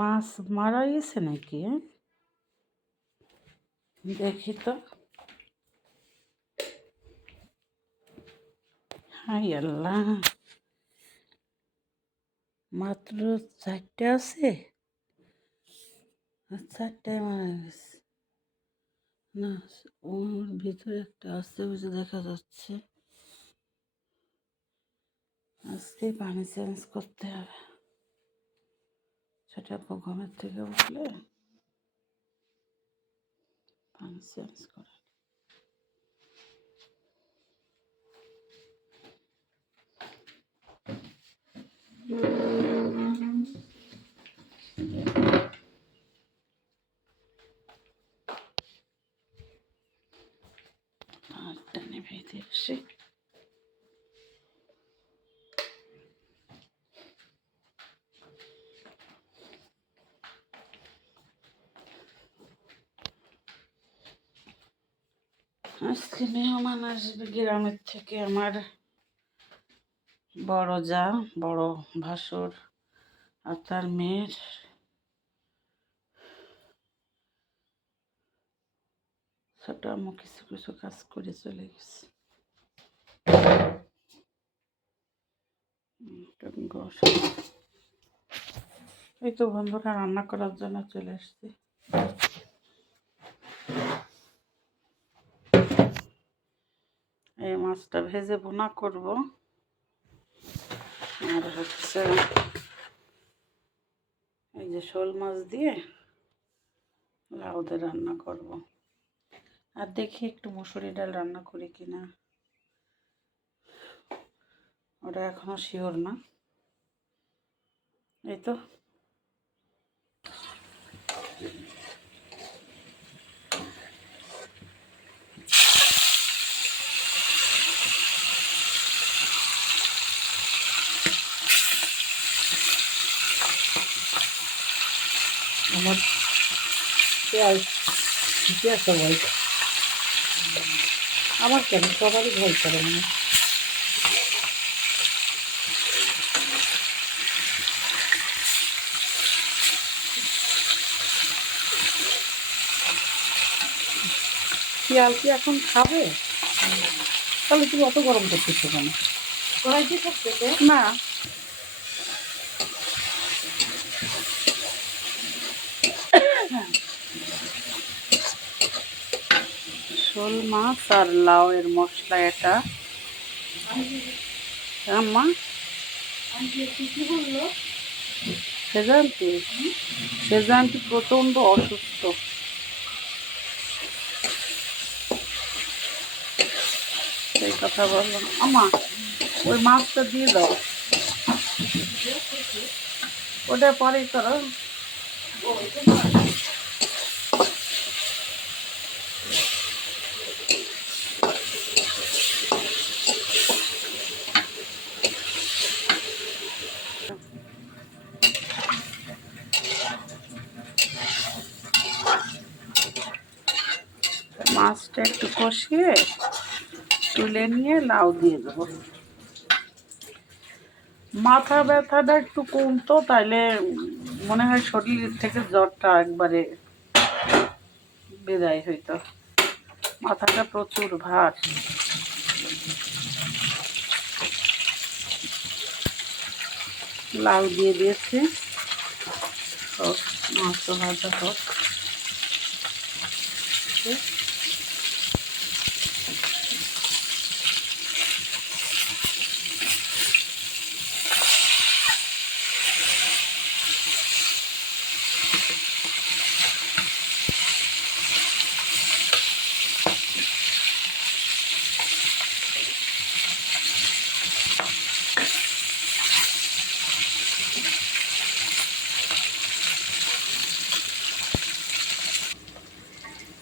মাছ মারা গেছে নাকি? দেখি তো। হাই আল্লাহ, মাত্র 4টে আছে। 4টায় মারা গেছে না? ওর ভিতরে একটা আছে, ওই যে দেখা যাচ্ছে। আজকে পানি চেঞ্জ করতে হবে। সেটা ঘুমের থেকে উঠলে পানি চেঞ্জ করে। আর টেনে ভেজে আসি। আজকে মেহমান আসবে গ্রামের থেকে, আমার বড় যা, বড় ভাসুর আর তার মেয়ের। ছোট আম্মু কিছু কিছু কাজ করে চলে গেছে। এই তো বন্ধুরা রান্না করার জন্য চলে আসছি। এই মাছটা ভেজে ভুনা করব, আর হচ্ছে এই যে শোল মাছ দিয়ে লাউ দিয়ে রান্না করব। আর দেখি একটু মুসুরি ডাল রান্না করি কিনা, ওটা এখনো শিওর না। এই তো আমার পেঁয়াজ ভয়, আমার কেন সবারই ভয় করে মানে। পেঁয়াজ কি এখন খাবে? তাহলে তুমি অত গরম করতেছো কেন? না, শোল মাছ আর লাউ এর মশলা এটা। আম্মা সেজান্তি সেজান্তি প্রচণ্ড অসুস্থ। সেই কথা বললাম। আম্মা ওই মাছটা দিয়ে দাও, ওটা পরেই করো। মাছটা একটু কষিয়ে তুলে নিয়ে লাউ দিয়ে দেবো। মাথা ব্যথাটা একটু কমতো, তাইলে মনে হয় শরীর থেকে জ্বরটা একবারে বিদায় হইতো। মাথাটা প্রচুর ভার। লাউ দিয়ে দিয়েছি, হোক মাছ ভাজা হোক।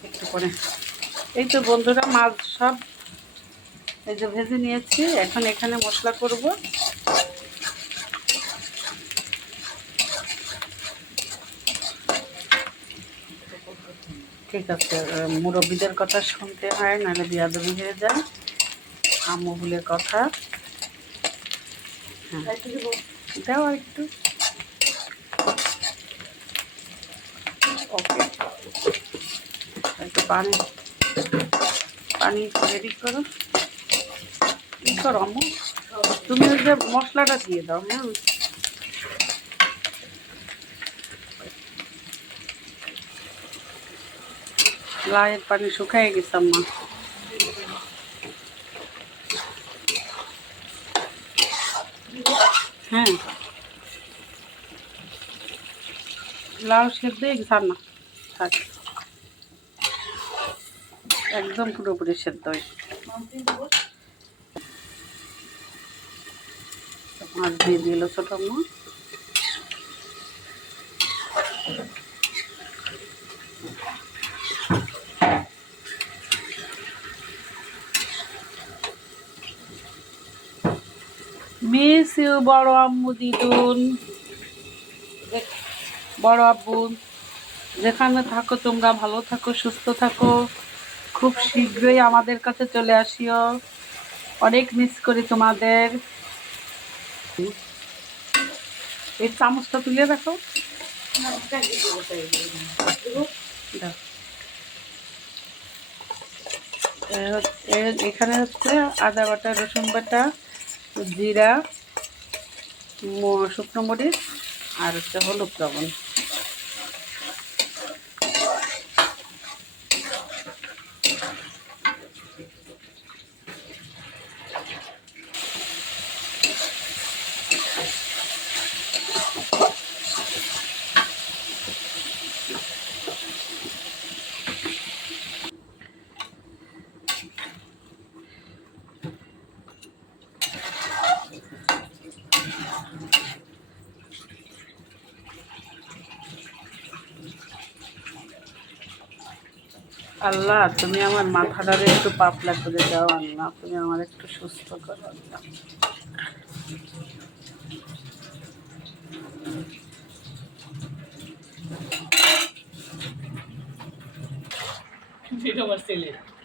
একটু করে এই তো বন্ধুরা মাছ সব এই যে ভেজে নিয়েছি। এখন এখানে মশলা করব। ঠিক আছে, মুরব্বীদের কথা শুনতে হয়, নাহলে বিয়াদবি হয়ে যায়। আম্মু বলে কথা। হ্যাঁ দাও একটু। পানি পানি রেডি করো। কী করো আম্মু? তুমি ওই যে মশলাটা দিয়ে দাও। হ্যাঁ, লাউয়ের পানি শুকায় গেছে আম্মা। হ্যাঁ, লাউ সেদ্ধ হয়ে গেছে না? থাক, একদম পুরোপুরি সেদ্ধ হয়ে মাছ দিয়ে দিল ছোট আম্মা। মিস ইউ বড় আম্মু দিদুন, বড় আব্বু। যেখানে থাকো তোমরা ভালো থাকো, সুস্থ থাকো। খুব শীঘ্রই আমাদের কাছে চলে আসিও, অনেক মিস করি তোমাদের। এই চামচটা তুলে রাখো। দাও। এখানে হচ্ছে আদা বাটা, রসুন বাটা, জিরা, শুকনো মরিচ আর হচ্ছে হলুদ লবণ। আল্লাহ, তুমি আমার মাথাটারে একটু পাতলা করে দাও। আল্লাহ, তুমি আমার একটু সুস্থ করো। আল্লাহ,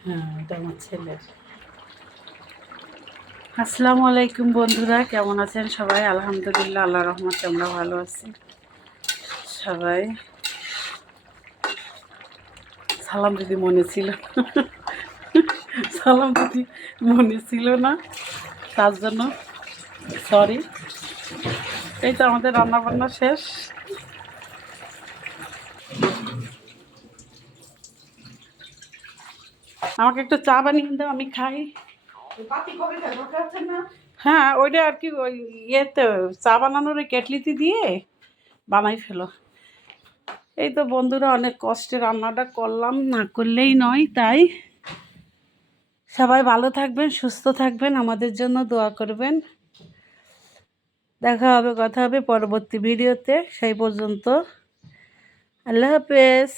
হ্যাঁ, এটা আমার ছেলের। আসসালামু আলাইকুম বন্ধুরা, কেমন আছেন সবাই? আলহামদুলিল্লাহ, আল্লাহ রহমতে আমরা ভালো আছি সবাই। সালাম দিদি মনে ছিল, সালাম দিদি মনে ছিল না, তার জন্য সরি। এই তো আমাদের রান্না বান্না শেষ। আমাকে একটু চা বানিয়ে দাও, আমি খাই। হ্যাঁ, ওইটা আর কি, ওই ইয়েতে চা বানানোর ওই কেটলিতে দিয়ে বানাই ফেলো। এই তো বন্ধুরা, অনেক কষ্টে রান্নাটা করলাম, না করলেই নয়। তাই সবাই ভালো থাকবেন, সুস্থ থাকবেন, আমাদের জন্য দোয়া করবেন। দেখা হবে, কথা হবে পরবর্তী ভিডিওতে। সেই পর্যন্ত আল্লাহ হাফেজ।